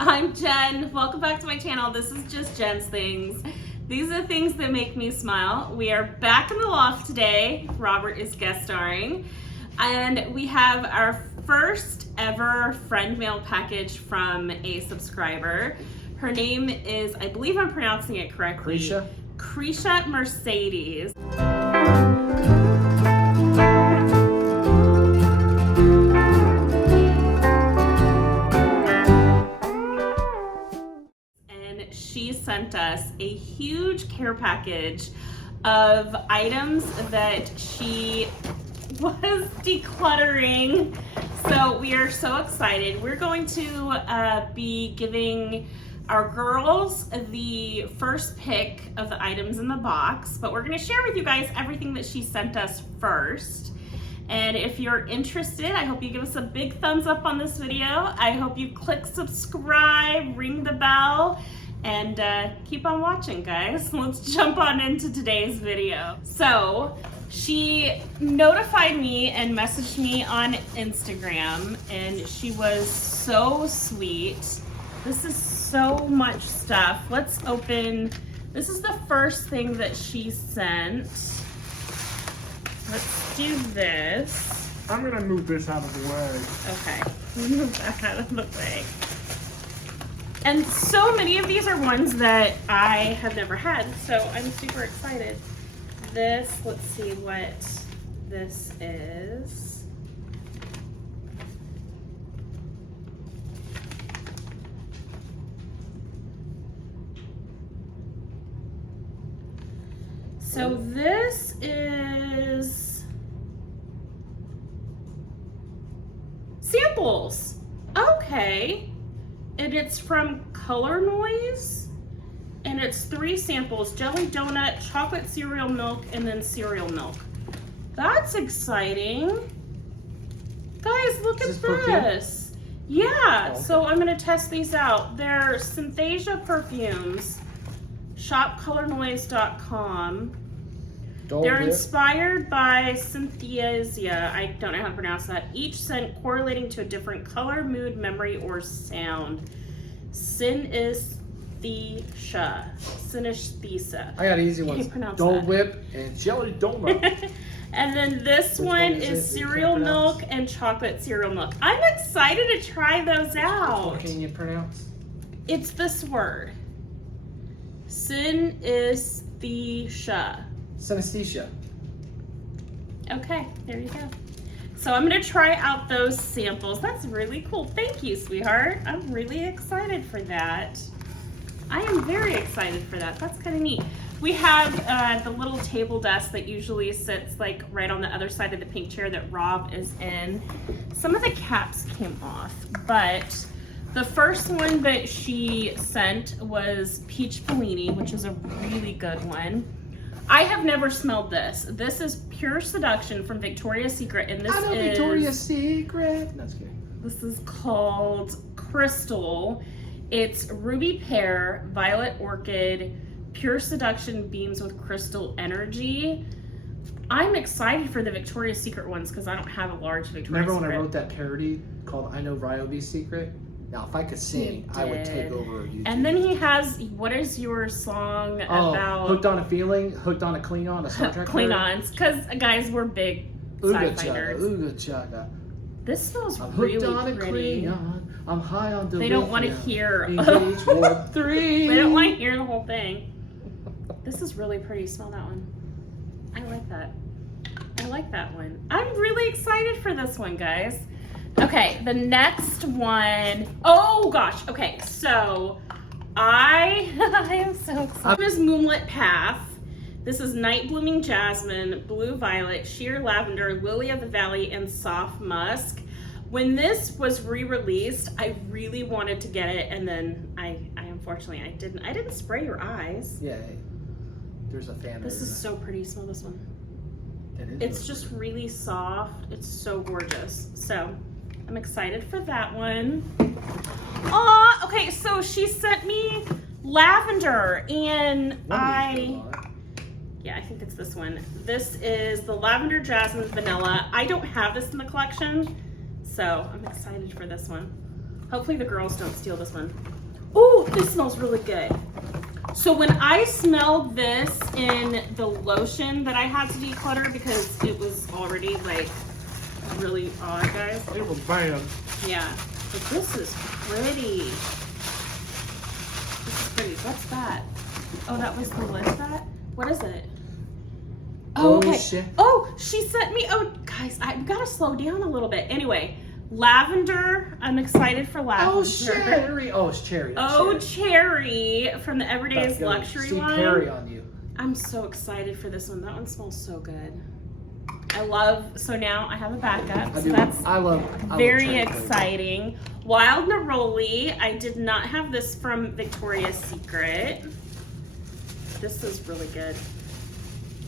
I'm Jen. Welcome back to my channel. This is just Jen's Things. These are things that make me smile. We are back in the loft today. Robert is guest starring. And we have our first ever friend mail package from a subscriber. Her name is, I believe I'm pronouncing it correctly. Krisha Mercedes. She sent us a huge care package of items that she was decluttering. So we are so excited. We're going to be giving our girls the first pick of the items in the box, but we're going to share with you guys everything that she sent us first. And if you're interested, I hope you give us a big thumbs up on this video. I hope you click subscribe, ring the bell, and keep on watching, guys. Let's jump on into today's video. So she notified me and messaged me on Instagram, and she was so sweet. This is so much stuff. Let's open. This is the first thing that she sent. Let's do this. I'm gonna move this out of the way. Okay, move that out of the way. And so many of these are ones that I have never had, so I'm super excited. This, let's see what this is. So this is samples. Okay. And it's from Color Noise, and it's 3 samples: jelly donut, chocolate cereal milk, and then cereal milk. That's exciting. Guys, look at this. Yeah, okay. So I'm gonna test these out. They're Synthesia perfumes, shopcolornoise.com. They're inspired by Synthesia. I don't know how to pronounce that. Each scent correlating to a different color, mood, memory, or sound. Synesthesia. I got easy ones. Dole Whip and jelly donut. And then this one is cereal milk and chocolate cereal milk. I'm excited to try those out. What can you pronounce? It's this word. Synesthesia. Synesthesia. Okay, there you go. So I'm gonna try out those samples. That's really cool. Thank you, sweetheart. I'm really excited for that. I am very excited for that. That's kind of neat. We have the little table desk that usually sits like right on the other side of the pink chair that Rob is in. Some of the caps came off, but the first one that she sent was Peach Bellini, which is a really good one. I have never smelled this. This is Pure Seduction from Victoria's Secret, and this I know Victoria's Secret. That's good. This is called Crystal. It's Ruby Pear, Violet Orchid, Pure Seduction beams with crystal energy. I'm excited for the Victoria's Secret ones because I don't have a large Victoria's Secret. Remember when I wrote that parody called I Know Ryobi's Secret? Now, if I could sing, I would take over YouTube. And then he has, what is your song about? Hooked on a Feeling, Hooked on a Klingon, a Star Trek. Klingons, because guys, we're big sci-fi nerds. Ooga chugga. This smells I'm really hooked on pretty. A Klingon. I'm high on delirium. They don't want to hear. Engage Warp 3. They don't want to hear the whole thing. This is really pretty. Smell that one. I like that. I like that one. I'm really excited for this one, guys. Okay, the next one. Oh gosh. Okay, so I am so excited. This is Moonlit Path. This is Night Blooming Jasmine, Blue Violet, Sheer Lavender, Lily of the Valley, and Soft Musk. When this was re-released, I really wanted to get it, and then I unfortunately I didn't. I didn't spray your eyes. Yeah, there's a fan. This is so pretty. Smell this one. It's just really soft. It's so gorgeous. So I'm excited for that one. Aw, okay, so she sent me lavender, and yeah, I think it's this one. This is the Lavender Jasmine Vanilla. I don't have this in the collection, so I'm excited for this one. Hopefully the girls don't steal this one. Oh, this smells really good. So when I smelled this in the lotion that I had to declutter because it was already like really odd, guys. It was bad. Yeah, but this is pretty. This is pretty. What's that? Oh, that was the list that? What is it? Oh, okay. Shit. Oh, she sent me. Oh, guys, I've got to slow down a little bit. Anyway, lavender. I'm excited for lavender. Oh, cherry. Oh, it's cherry. Oh, cherry from the Everyday's Luxury line. Cherry on you. I'm so excited for this one. That one smells so good. I love. So now I have a backup. So that's I love very exciting. Wild Neroli. I did not have this from Victoria's Secret. This is really good.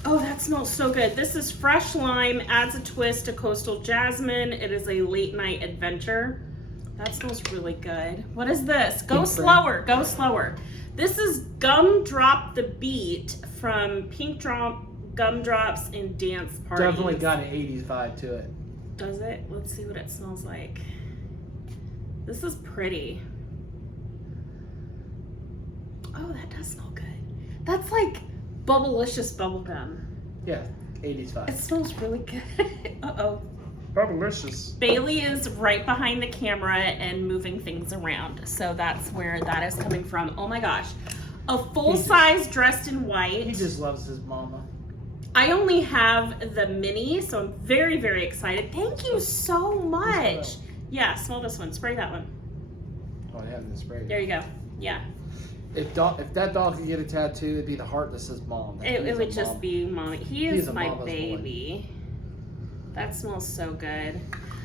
Oh, that smells so good. This is fresh lime, adds a twist to coastal jasmine. It is a late night adventure. That smells really good. What is this? Go slower, go slower. This is Gumdrop the Beat from Pink Drop Gumdrops and Dance Parties. Definitely got an 80s vibe to it. Does it? Let's see what it smells like. This is pretty. Oh, that does smell good. That's like Bubblicious bubblegum. Yeah, 80s vibe. It smells really good. Uh-oh. Bubblicious. Bailey is right behind the camera and moving things around. So that's where that is coming from. Oh my gosh. A full size dressed in white. He just loves his mama. I only have the mini, so I'm very, very excited. Thank you so much. Yeah, smell this one. Spray that one. Oh, I haven't sprayed it. There you go. Yeah. If that dog could get a tattoo, it'd be the heart that says mom. It would just be mommy. He is my mama's baby. That smells so good.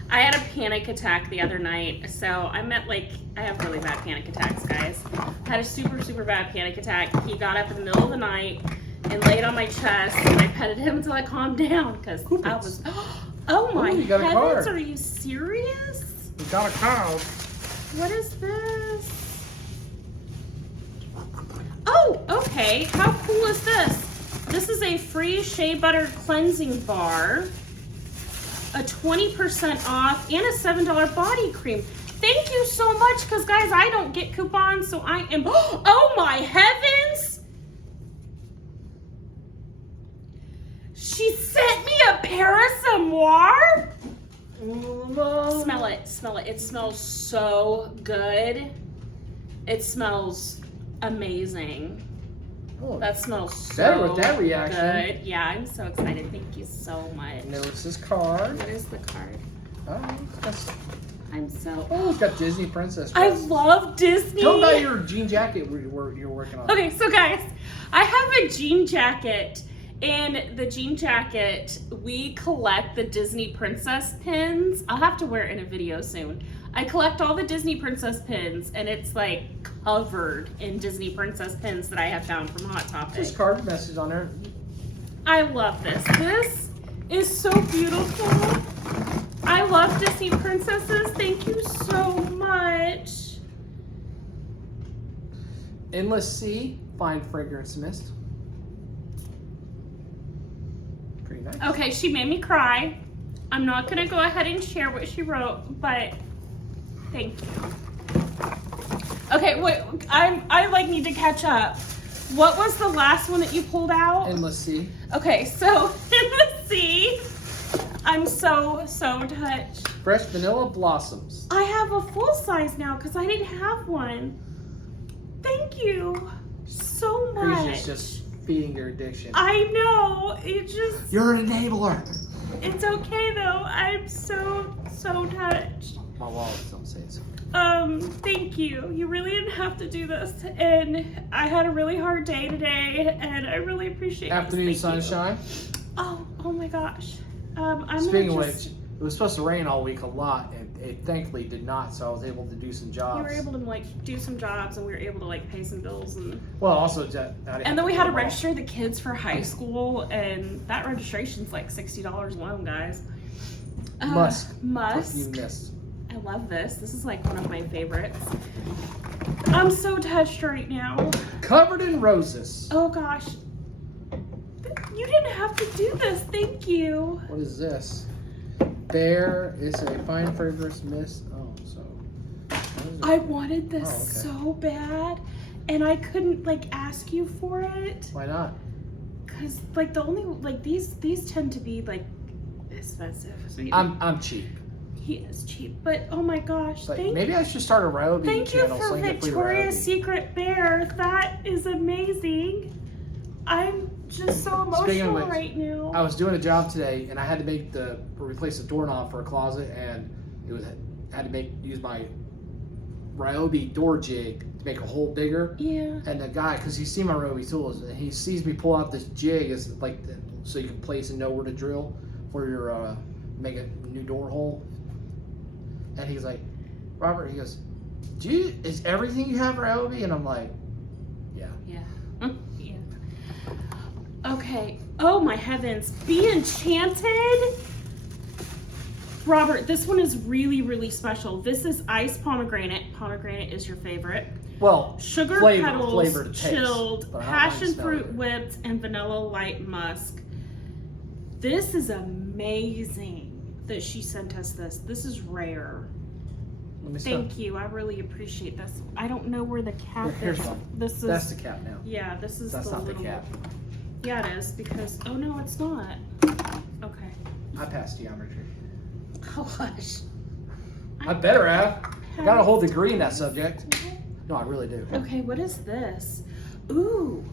I had a panic attack the other night. So I have really bad panic attacks, guys. I had a super, super bad panic attack. He got up in the middle of the night and laid on my chest, and I petted him until I calmed down because I was, oh my heavens, are you serious? You got a card. What is this? Oh, okay. How cool is this? This is a free shea butter cleansing bar, a 20% off, and a $7 body cream. Thank you so much, because guys, I don't get coupons, so I am, oh my heavens! She sent me a Parasomoir? Smell it, smell it. It smells so good. It smells amazing. Oh, that smells so better with that reaction. Good. Yeah, I'm so excited. Thank you so much. And there's this card. What is the card? Oh, I'm so. Oh, it's got Disney princess I dresses. love Disney. Tell me about your jean jacket you're working on. Okay, so guys, I have a jean jacket. And the jean jacket, we collect the Disney princess pins. I'll have to wear it in a video soon. I collect all the Disney princess pins, and it's like covered in Disney princess pins that I have found from Hot Topic. Just card message on there. I love this. This is so beautiful. I love Disney princesses. Thank you so much. Endless Sea Fine Fragrance Mist. Pretty nice. Okay, she made me cry. I'm not gonna go ahead and share what she wrote, but thank you. Okay, wait, I like need to catch up. What was the last one that you pulled out? Endless Sea. Okay, so Endless Sea. I'm so touched. Fresh Vanilla Blossoms. I have a full size now because I didn't have one. Thank you so much. Crazy's just feeding your addiction. I know. It just. You're an enabler. It's okay though. I'm so touched. My wallet don't say so. Thank you. You really didn't have to do this. And I had a really hard day today, and I really appreciate it. Afternoon sunshine. Oh my gosh. Speaking of which, it was supposed to rain all week a lot, and it thankfully did not, so I was able to do some jobs. We were able to like do some jobs, and we were able to like pay some bills, and also and then we had to register the kids for high school, and that registration's like $60 alone, guys. Musk. Musk. You missed. I love this. This is like one of my favorites. I'm so touched right now. Covered in Roses. Oh gosh. You didn't have to do this. Thank you. What is this? There is a fine fragrance mist. Oh, so what is it? I wanted this Oh, okay. so bad, and I couldn't like ask you for it. Why not? Cause like the only like these tend to be like expensive. So I'm cheap. he is cheap, but oh my gosh, But maybe I should start a Ryobi thank you channel. for Victoria's Secret Bear. That is amazing. I'm just so emotional which, right now. I was doing a job today, and I had to replace a doorknob for a closet, and had to use my Ryobi door jig to make a hole bigger. Yeah. And the guy, because he's seen my Ryobi tools, and he sees me pull out this jig, is like so you can place and know where to drill for your make a new door hole. And he's like, Robert, he goes, is everything you have Ryobi? And I'm like, yeah. Yeah. Yeah. Okay. Oh my heavens. Be Enchanted. Robert, this one is really, really special. This is iced pomegranate. Pomegranate is your favorite. Well, Sugar petals, flavor to taste, chilled, but I don't passion like fruit smelling. whipped, and vanilla light musk. This is amazing that she sent us this. This is rare. Let me smell. Thank you. I really appreciate this. I don't know where the cap Here's is. one. This is That's the cap now. yeah. This is That's the not the little. cap. Yeah, it is because oh no, it's not. Okay. I passed geometry. Oh hush. I better have. I got a whole degree in that subject. No, I really do. Okay, what is this? Ooh,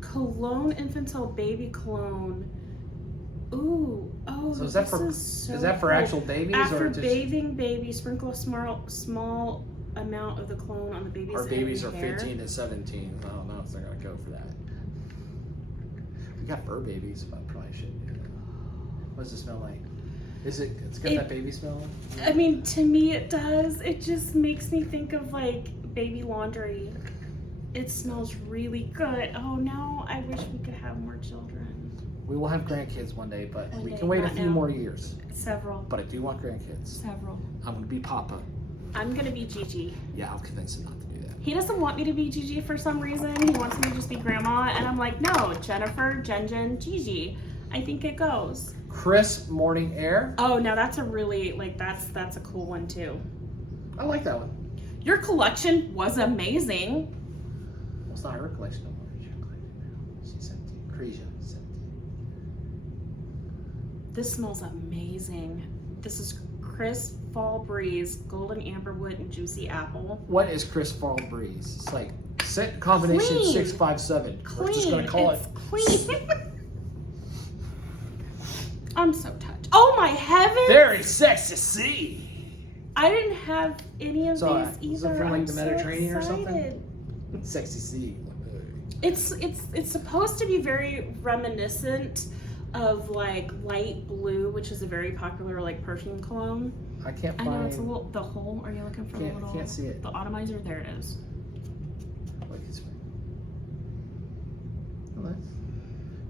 cologne, infantile baby cologne. Ooh, oh, So is that for cool. actual babies After or just bathing baby, sprinkle a small amount of the cologne on the baby's our babies are hair. 15 to 17? I don't know if they're gonna go for that. We got fur babies, but I probably shouldn't do that. What does it smell like? It's got that baby smell? I mean, to me it does. It just makes me think of like baby laundry. It smells really good. Oh no, I wish we could have more children. We will have grandkids one day, but One we day, can wait a not few now. more years. Several. But I do want grandkids. Several. I'm gonna be Papa. I'm gonna be Gigi. Yeah, I'll convince him not to do that. He doesn't want me to be Gigi for some reason. He wants me to just be grandma, and I'm like, no, Jennifer, Jen, Gigi. I think it goes. Crisp morning air. Oh, now that's a really that's a cool one too. I like that one. Your collection was amazing. Well, it's not her collection no more. It's your collection now. She's 17. Cresia, 17. This smells amazing. This is crisp fall breeze, golden amberwood, and juicy apple. What is Crisp Fall Breeze? It's like set combination Clean. 657. Clean. We're just gonna call it's it clean. I'm so touched. Oh my heavens! very sexy. I didn't have any of So, these is either. it from like I'm the so Mediterranean or something? excited. Sexy sea. It's supposed to be very reminiscent of like light blue, which is a very popular like perfume cologne. I can't I find. know it's a little the hole. Are you looking for the little? Can't see it. The atomizer. There it is. Like it's. Oh, that's.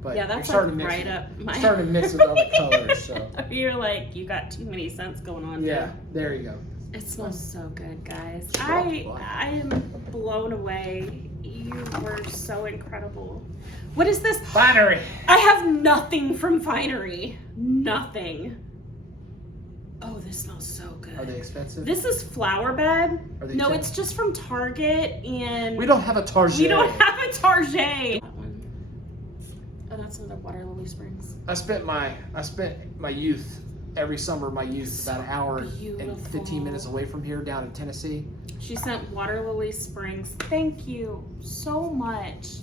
But Yeah, that's you're starting like to mix right it. up my. Starting to mix with other colors, so. You're like you got too many scents going on. Yeah, there you go. It smells so good, guys. Wow. I am blown away. You were so incredible. What is this? Finery. I have nothing from Finery. Nothing. Oh, this smells so good. Are they expensive? This is Flower Bed. Are they No, cheap? it's just from Target, and We don't have a Target. we don't have a Target. That one. Oh, that's another Water Lily Springs. I spent my youth every summer. My youth So about an hour and beautiful. 15 minutes away from here, down in Tennessee. She sent Water Lily Springs. Thank you so much.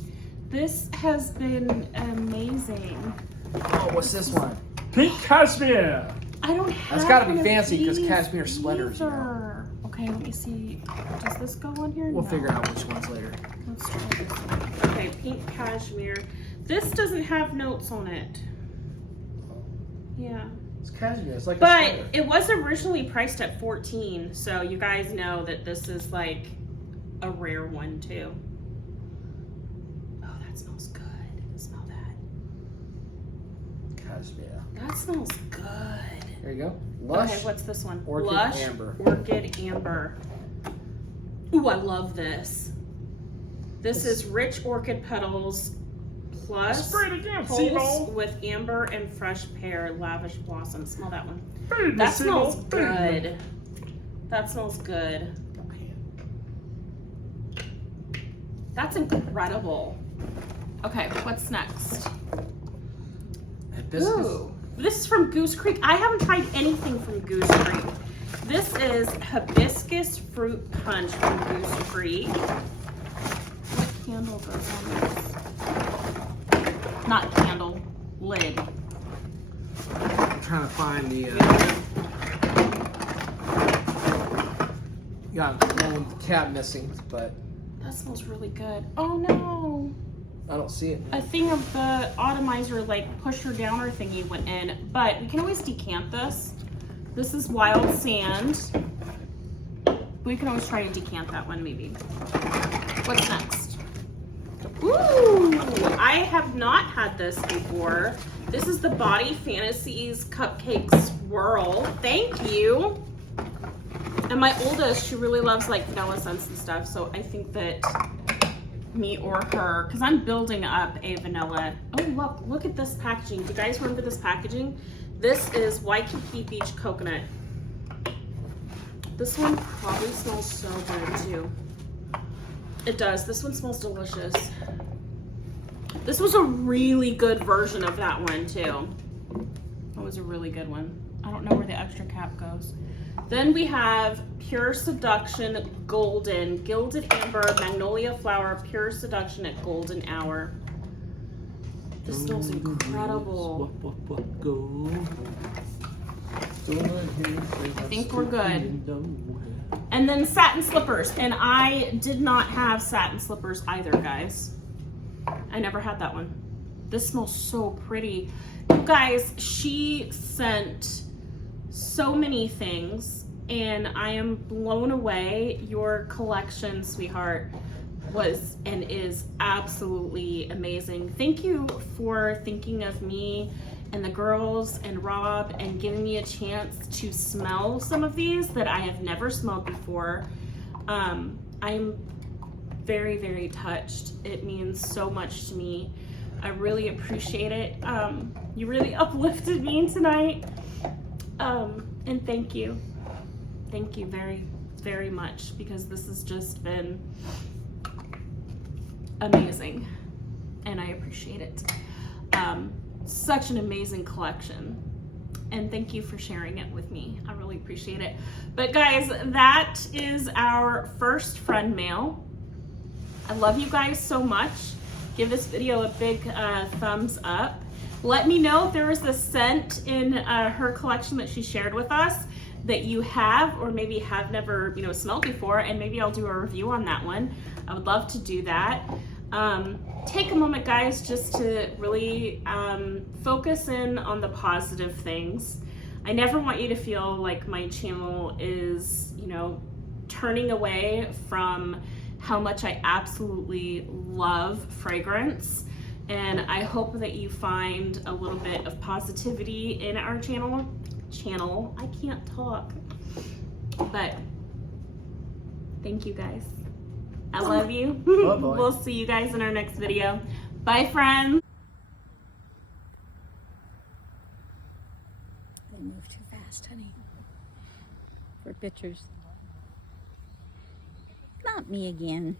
This has been amazing. Oh, what's this one? Pink cashmere. I don't have. That's gotta be one of fancy, 'cause these cashmere sweaters, you know. either. Okay, let me see. Does this go on here? We'll No. figure out which ones later. Let's try this one. Okay, pink cashmere. This doesn't have notes on it. Yeah. It's cashmere. It's like a But sweater. it was originally priced at $14, so you guys know that this is like a rare one too. Oh, that smells good. Smell that. Cashmere. That smells good. There you go. Lush. Okay, what's this one? Orchid Lush Amber. Orchid Amber. Ooh, I love this. This is rich orchid petals plus Spray it again, pulse Simo. with amber and fresh pear lavish blossom. Smell that one. Baby, That Simo, smells baby. good. That smells good. That's incredible. Okay, what's next? Hibiscus. Ooh, this is from Goose Creek. I haven't tried anything from Goose Creek. This is hibiscus fruit punch from Goose Creek. What candle goes on this? Not candle, lid. I'm trying to find the. Got one with the cap missing, but That smells really good. Oh no! I don't see it. A thing of the atomizer, like pusher downer thingy went in, but we can always decant this. This is wild sand. We can always try to decant that one maybe. What's next? Ooh, I have not had this before. This is the Body Fantasies Cupcake Swirl. Thank you. And my oldest, she really loves like vanilla scents and stuff, so I think that me or her, because I'm building up a vanilla. Oh, look at this packaging. Do you guys remember this packaging? This is Waikiki Beach Coconut. This one probably smells so good too. It does. This one smells delicious. This was a really good version of that one too. That was a really good one. I don't know where the extra cap goes. Then we have Pure Seduction Golden, Gilded Amber, Magnolia Flower, Pure Seduction at Golden Hour. This smells incredible. I think we're good. And then satin slippers. And I did not have satin slippers either, guys. I never had that one. This smells so pretty. You guys, she sent so many things and I am blown away. Your collection, sweetheart, was and is absolutely amazing. Thank you for thinking of me and the girls and Rob and giving me a chance to smell some of these that I have never smelled before. I'm very, very touched. It means so much to me. I really appreciate it. You really uplifted me tonight. And thank you. Thank you very, very much, because this has just been amazing and I appreciate it. Such an amazing collection, and thank you for sharing it with me. I really appreciate it. But guys, that is our first friend mail. I love you guys so much. Give this video a big thumbs up. Let me know if there was a scent in her collection that she shared with us that you have or maybe have never, smelled before, and maybe I'll do a review on that one. I would love to do that. Take a moment, guys, just to really focus in on the positive things. I never want you to feel like my channel is, turning away from how much I absolutely love fragrance. And I hope that you find a little bit of positivity in our channel. I can't talk. But thank you guys. I love you. We'll see you guys in our next video. Bye, friends. They move too fast, honey. For pictures. Not me again.